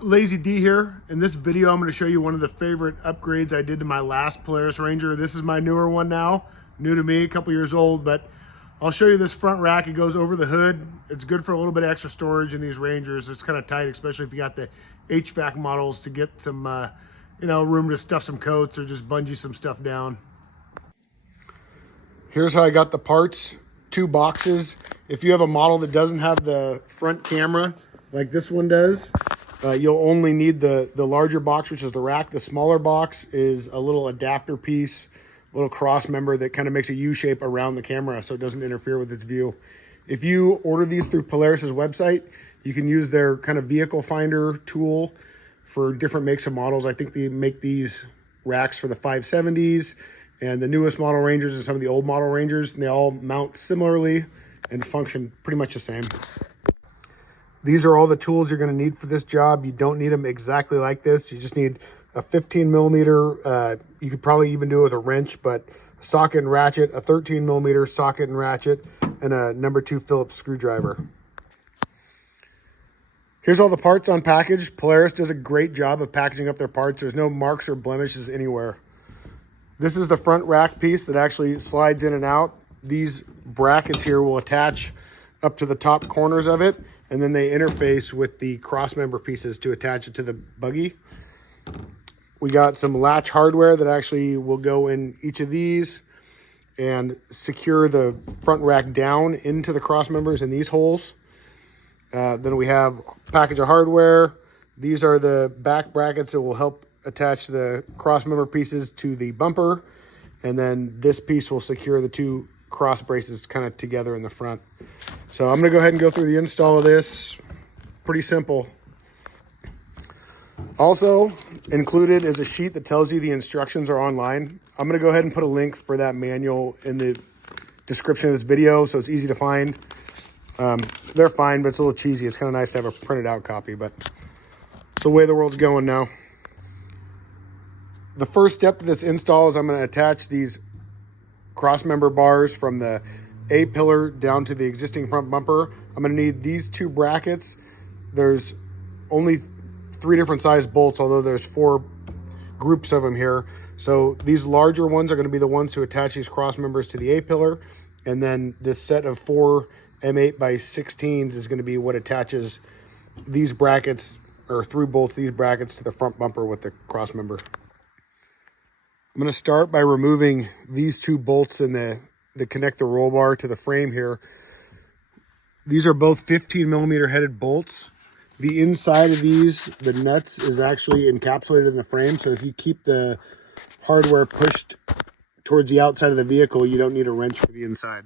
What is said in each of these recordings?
Lazy D here. In this video, I'm going to show you one of the favorite upgrades I did to my last Polaris Ranger. This is my newer one now, new to me, a couple years old, but I'll show you this front rack. It goes over the hood. It's good for a little bit of extra storage in these Rangers. It's kind of tight, especially if you got the HVAC models to get some, room to stuff some coats or just bungee some stuff down. Here's how I got the parts. 2 boxes. If you have a model that doesn't have the front camera like this one does, you'll only need the larger box, which is the rack. The smaller box is a little adapter piece, a little cross member that kind of makes a U shape around the camera so it doesn't interfere with its view. If you order these through Polaris's website, you can use their kind of vehicle finder tool for different makes and models. I think they make these racks for the 570s and the newest model Rangers and some of the old model Rangers, and they all mount similarly and function pretty much the same. These are all the tools you're going to need for this job. You don't need them exactly like this. You just need a 15 millimeter. You could probably even do it with a wrench, but a socket and ratchet, a 13 millimeter socket and ratchet, and a number 2 Phillips screwdriver. Here's all the parts unpackaged. Polaris does a great job of packaging up their parts. There's no marks or blemishes anywhere. This is the front rack piece that actually slides in and out. These brackets here will attach up to the top corners of it, and then they interface with the cross member pieces to attach it to the buggy. We got some latch hardware that actually will go in each of these and secure the front rack down into the cross members in these holes. Then we have a package of hardware. These are the back brackets that will help attach the cross member pieces to the bumper. And then this piece will secure the 2 cross braces kind of together in the front. So I'm going to go ahead and go through the install of this. Pretty simple. Also included is a sheet that tells you the instructions are online. I'm going to go ahead and put a link for that manual in the description of this video so it's easy to find. They're fine, but it's a little cheesy. It's kind of nice to have a printed out copy, but it's the way the world's going now. The first step to this install is I'm going to attach these cross member bars from the A pillar down to the existing front bumper. I'm going to need these 2 brackets. There's only 3 different size bolts, although there's 4 groups of them here. So these larger ones are going to be the ones to attach these cross members to the A pillar, and then this set of 4 M8 by 16s is going to be what attaches these brackets, or through bolts these brackets to the front bumper with the cross member. I'm going to start by removing these 2 bolts in that connect the roll bar to the frame here. These are both 15 millimeter headed bolts. The inside of these, the nuts, is actually encapsulated in the frame. So if you keep the hardware pushed towards the outside of the vehicle, you don't need a wrench for the inside.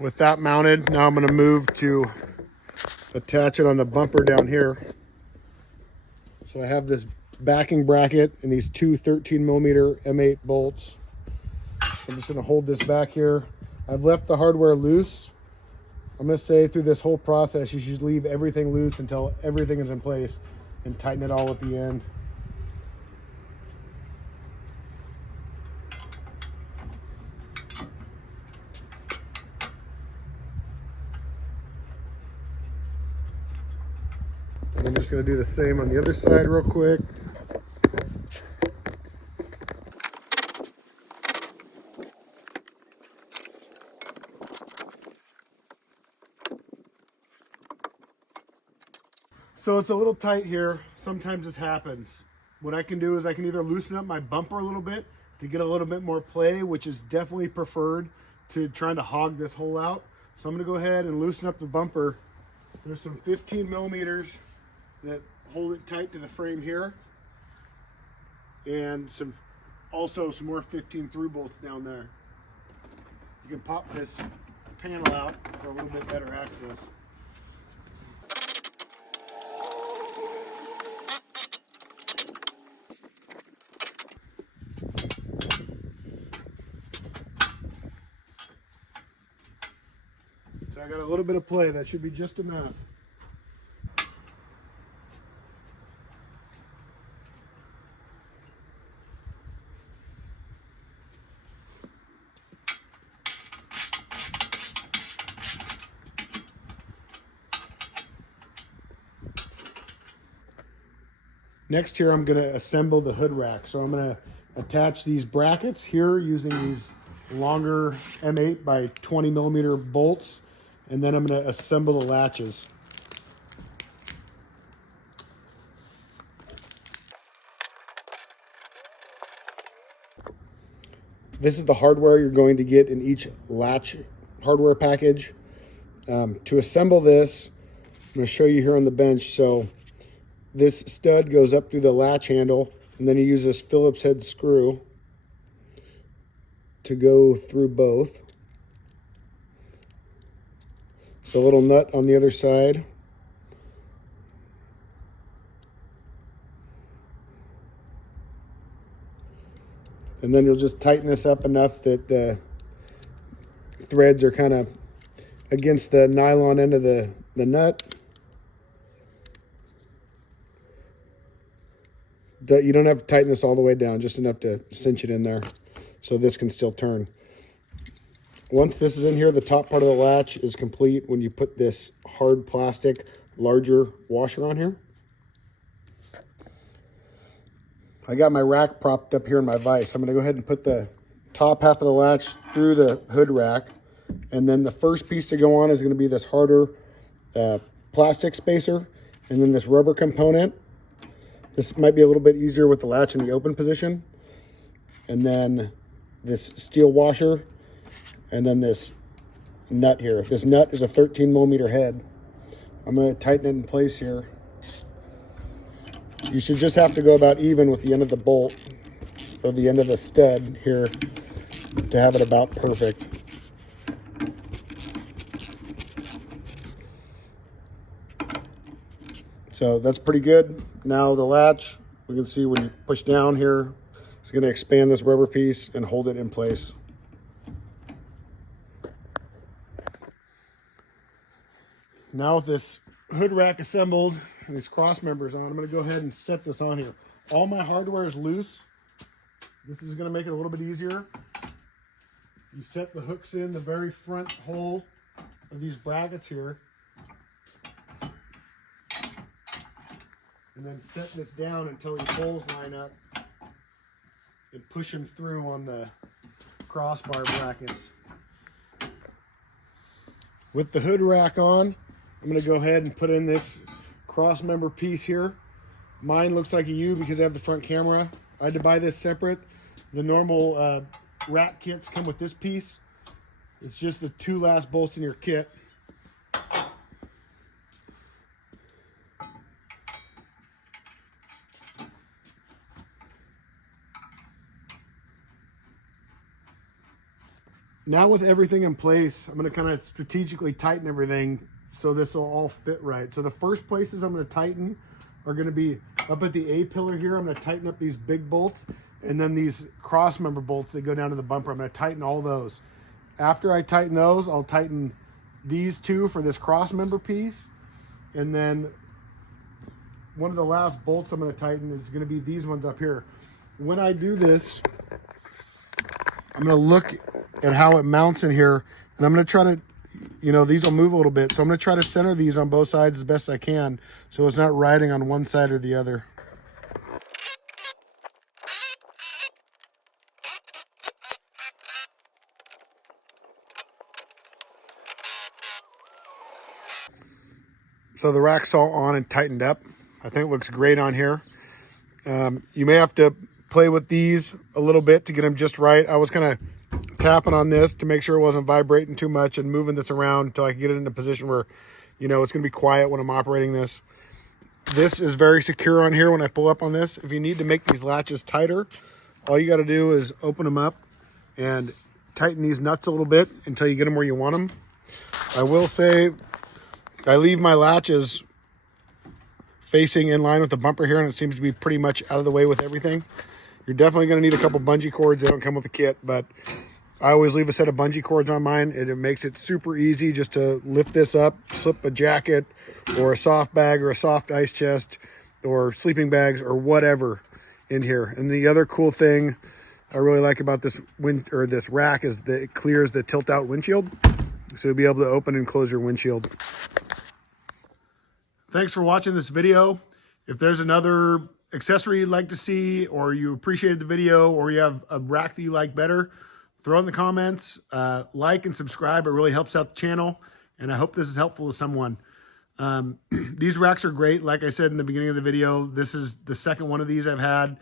With that mounted, now I'm going to move to attach it on the bumper down here. So I have this backing bracket and these 2 13 millimeter M8 bolts. So I'm just going to hold this back here. I've left the hardware loose. I'm going to say through this whole process, you should leave everything loose until everything is in place and tighten it all at the end. And I'm just going to do the same on the other side real quick. So it's a little tight here. Sometimes this happens. What I can do is I can either loosen up my bumper a little bit to get a little bit more play, which is definitely preferred to trying to hog this hole out. So I'm gonna go ahead and loosen up the bumper. There's some 15 millimeters that hold it tight to the frame here. And also some more 15 through bolts down there. You can pop this panel out for a little bit better access. So I got a little bit of play. That should be just enough. Next here, I'm going to assemble the hood rack. So I'm going to attach these brackets here using these longer M8 by 20 millimeter bolts. And then I'm going to assemble the latches. This is the hardware you're going to get in each latch hardware package. To assemble this, I'm going to show you here on the bench. So this stud goes up through the latch handle, and then you use this Phillips head screw to go through both. So a little nut on the other side. And then you'll just tighten this up enough that the threads are kind of against the nylon end of the nut. You don't have to tighten this all the way down, just enough to cinch it in there so this can still turn. Once this is in here, the top part of the latch is complete when you put this hard plastic larger washer on here. I got my rack propped up here in my vise. I'm going to go ahead and put the top half of the latch through the hood rack, and then the first piece to go on is going to be this harder plastic spacer, and then this rubber component. This might be a little bit easier with the latch in the open position. And then this steel washer, and then this nut here. If this nut is a 13 millimeter head, I'm going to tighten it in place here. You should just have to go about even with the end of the bolt or the end of the stud here to have it about perfect. So that's pretty good. Now the latch, we can see when you push down here, it's going to expand this rubber piece and hold it in place. Now with this hood rack assembled and these cross members on, I'm going to go ahead and set this on here. All my hardware is loose. This is going to make it a little bit easier. You set the hooks in the very front hole of these brackets here. And then set this down until these holes line up and push them through on the crossbar brackets. With the hood rack on, I'm going to go ahead and put in this cross member piece here. Mine looks like a U because I have the front camera. I had to buy this separate. The normal rack kits come with this piece. It's just the two last bolts in your kit. Now with everything in place, I'm going to kind of strategically tighten everything so this will all fit right. So the first places I'm going to tighten are going to be up at the A pillar here. I'm going to tighten up these big bolts, and then these cross member bolts that go down to the bumper. I'm going to tighten all those. After I tighten those, I'll tighten these two for this cross member piece. And then one of the last bolts I'm going to tighten is going to be these ones up here. When I do this, I'm going to look at how it mounts in here, and I'm going to try to, these will move a little bit. So I'm going to try to center these on both sides as best I can so it's not riding on one side or the other. So So the rack's all on and tightened up. I think it looks great on here. You may have to play with these a little bit to get them just right. I was kind of tapping on this to make sure it wasn't vibrating too much and moving this around until I could get it in a position where, you know, it's going to be quiet when I'm operating this. This is very secure on here when I pull up on this. If you need to make these latches tighter, all you got to do is open them up and tighten these nuts a little bit until you get them where you want them. I will say I leave my latches facing in line with the bumper here, and it seems to be pretty much out of the way with everything. You're definitely going to need a couple bungee cords. They don't come with the kit, but I always leave a set of bungee cords on mine, and it makes it super easy just to lift this up, slip a jacket or a soft bag or a soft ice chest or sleeping bags or whatever in here. And the other cool thing I really like about this this rack is that it clears the tilt out windshield. So you'll be able to open and close your windshield. Thanks for watching this video. If there's another accessory you'd like to see, or you appreciated the video, or you have a rack that you like better, throw in the comments, like and subscribe. It really helps out the channel, and I hope this is helpful to someone. These racks are great. Like I said in the beginning of the video, this is the second one of these I've had,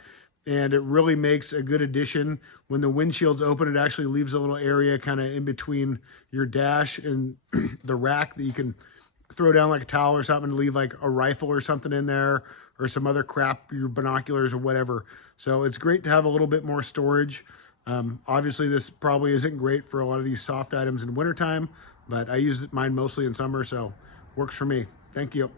and it really makes a good addition. When the windshield's open, it actually leaves a little area kind of in between your dash and the rack that you can throw down like a towel or something to leave like a rifle or something in there, or some other crap, your binoculars or whatever. So it's great to have a little bit more storage. Obviously this probably isn't great for a lot of these soft items in wintertime, but I use mine mostly in summer, so works for me. Thank you.